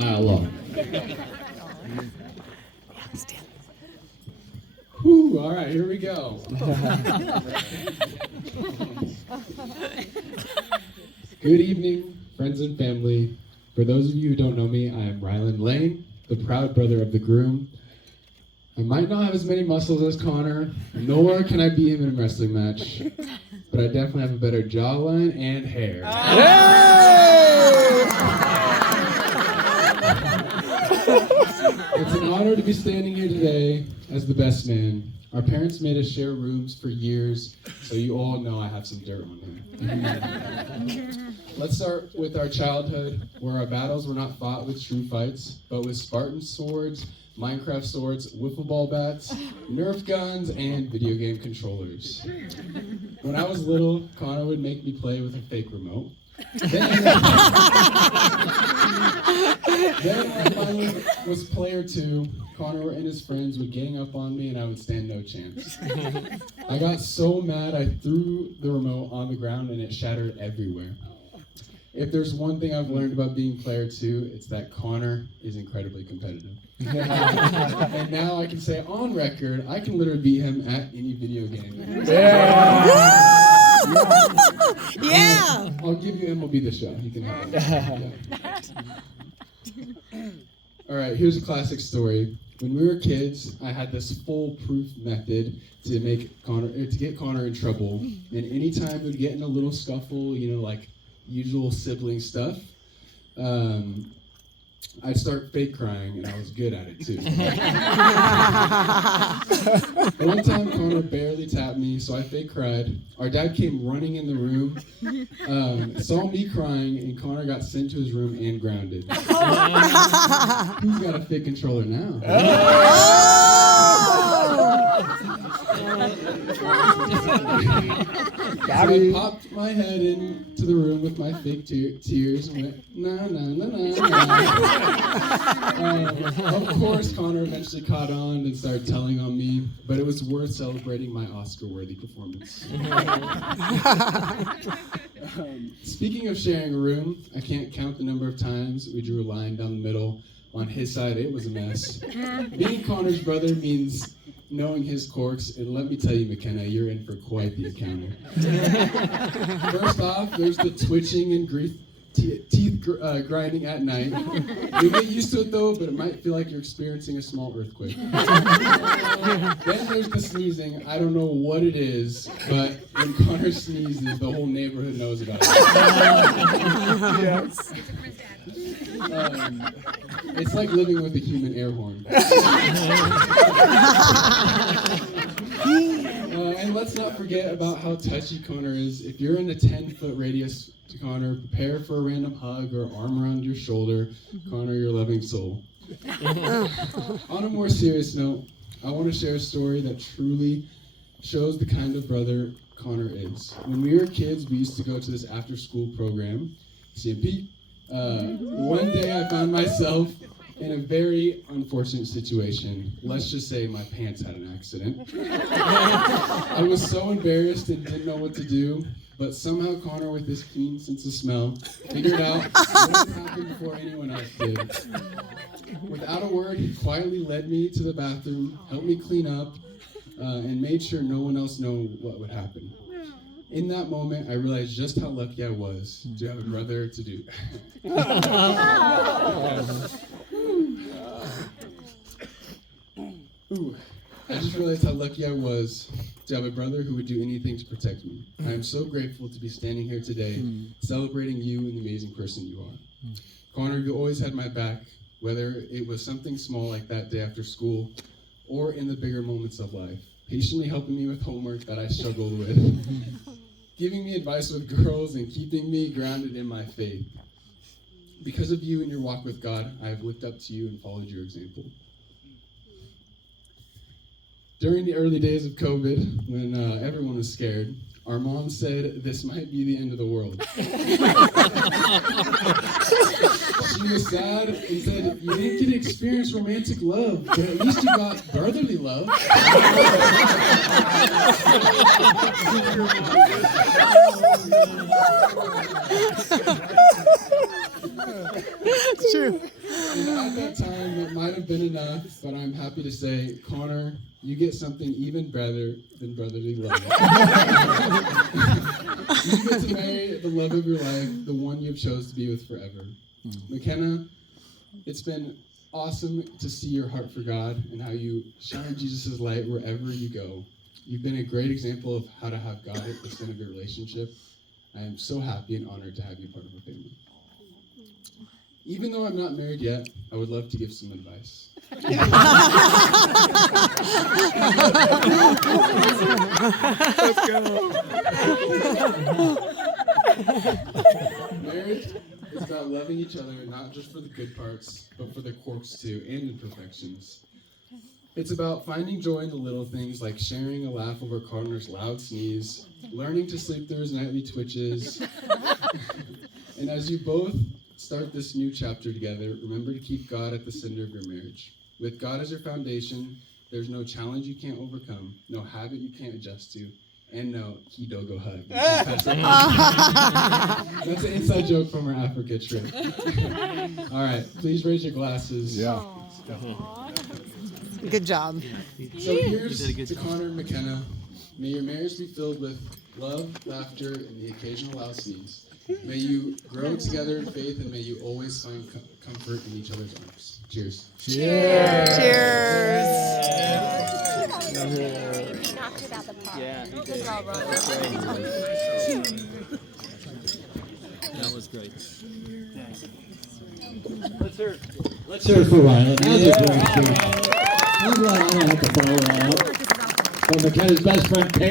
Dialogue. Whew, all right, here we go. Good evening, friends and family. For those of you who don't know me, I am Ryland Lane, the proud brother of the groom. I might not have as many muscles as Connor, nor can I beat him in a wrestling match, but I definitely have a better jawline and hair. It's an honor to be standing here today as the best man. Our parents made us share rooms for years, so you all know I have some dirt on me. Let's start with our childhood, where our battles were not fought with true fights, but with Spartan swords, Minecraft swords, wiffle ball bats, Nerf guns, and video game controllers. When I was little, Connor would make me play with a fake remote. Then I finally was player 2. Connor and his friends would gang up on me and I would stand no chance. I got so mad I threw the remote on the ground and it shattered everywhere. If there's one thing I've learned about being player 2, it's that Connor is incredibly competitive. And now I can say on record, I can literally beat him at any video game. Yeah! I'll give you MLB The Show. You can have it. Yeah. All right, here's a classic story. When we were kids, I had this foolproof method to get Connor in trouble. And anytime we'd get in a little scuffle, like usual sibling stuff, I'd start fake crying, and I was good at it too. One time, Connor barely tapped me, so I fake cried. Our dad came running in the room, saw me crying, and Connor got sent to his room and grounded. Who's got a fake controller now? So I popped my head into the room with my fake tears and went, nah, nah, nah, nah, nah. Of course, Connor eventually caught on and started telling on me, but it was worth celebrating my Oscar-worthy performance. Speaking of sharing a room, I can't count the number of times we drew a line down the middle. On his side, it was a mess. Being Connor's brother means knowing his quirks, and let me tell you, McKenna, you're in for quite the encounter. First off, there's the twitching and teeth grinding at night. You'll get used to it though, but it might feel like you're experiencing a small earthquake. Then there's the sneezing. I don't know what it is, but when Connor sneezes, the whole neighborhood knows about it. Yes. It's like living with a human air horn. And let's not forget about how touchy Connor is. If you're in a 10-foot radius to Connor, prepare for a random hug or arm around your shoulder. Connor, your loving soul. On a more serious note, I want to share a story that truly shows the kind of brother Connor is. When we were kids, we used to go to this after-school program, CMP. One day I found myself in a very unfortunate situation. Let's just say my pants had an accident. I was so embarrassed and didn't know what to do, but somehow Connor, with his keen sense of smell, figured out what had happened before anyone else did. Without a word, he quietly led me to the bathroom, helped me clean up, and made sure no one else knew what would happen. In that moment, I realized just how lucky I was to have a brother to do. I just realized how lucky I was to have a brother who would do anything to protect me. I am so grateful to be standing here today, celebrating you and the amazing person you are. Connor, you always had my back, whether it was something small like that day after school, or in the bigger moments of life, patiently helping me with homework that I struggled with, giving me advice with girls, and keeping me grounded in my faith. Because of you and your walk with God, I have looked up to you and followed your example. During the early days of COVID, when everyone was scared, our mom said this might be the end of the world. She was sad and said, you didn't get to experience romantic love, but at least you got brotherly love. It's true. And at that time, it might have been enough, but I'm happy to say, Connor, you get something even better than brotherly love. You get to marry the love of your life, the one you've chose to be with forever. McKenna, it's been awesome to see your heart for God and how you shine Jesus' light wherever you go. You've been a great example of how to have God at the center of your relationship. I am so happy and honored to have you part of our family. Even though I'm not married yet, I would love to give some advice. Marriage is about loving each other, not just for the good parts, but for the quirks too, and imperfections. It's about finding joy in the little things, like sharing a laugh over Connor's loud sneeze, learning to sleep through his nightly twitches. And as you both start this new chapter together, remember to keep God at the center of your marriage. With God as your foundation, there's no challenge you can't overcome, no habit you can't adjust to, and no Kidogo hug. That's an inside joke from our Africa trip. All right, please raise your glasses. Yeah. Good job. So here's to Connor and McKenna. May your marriage be filled with love, laughter, and the occasional loud sneeze. May you grow together in faith, and may you always find comfort in each other's arms. Cheers. Cheers. Yeah, he did. That was great. Let's hear it for Riley. That was a great show. I'm glad I don't have to follow that up. But McKenna's best friend, Paige.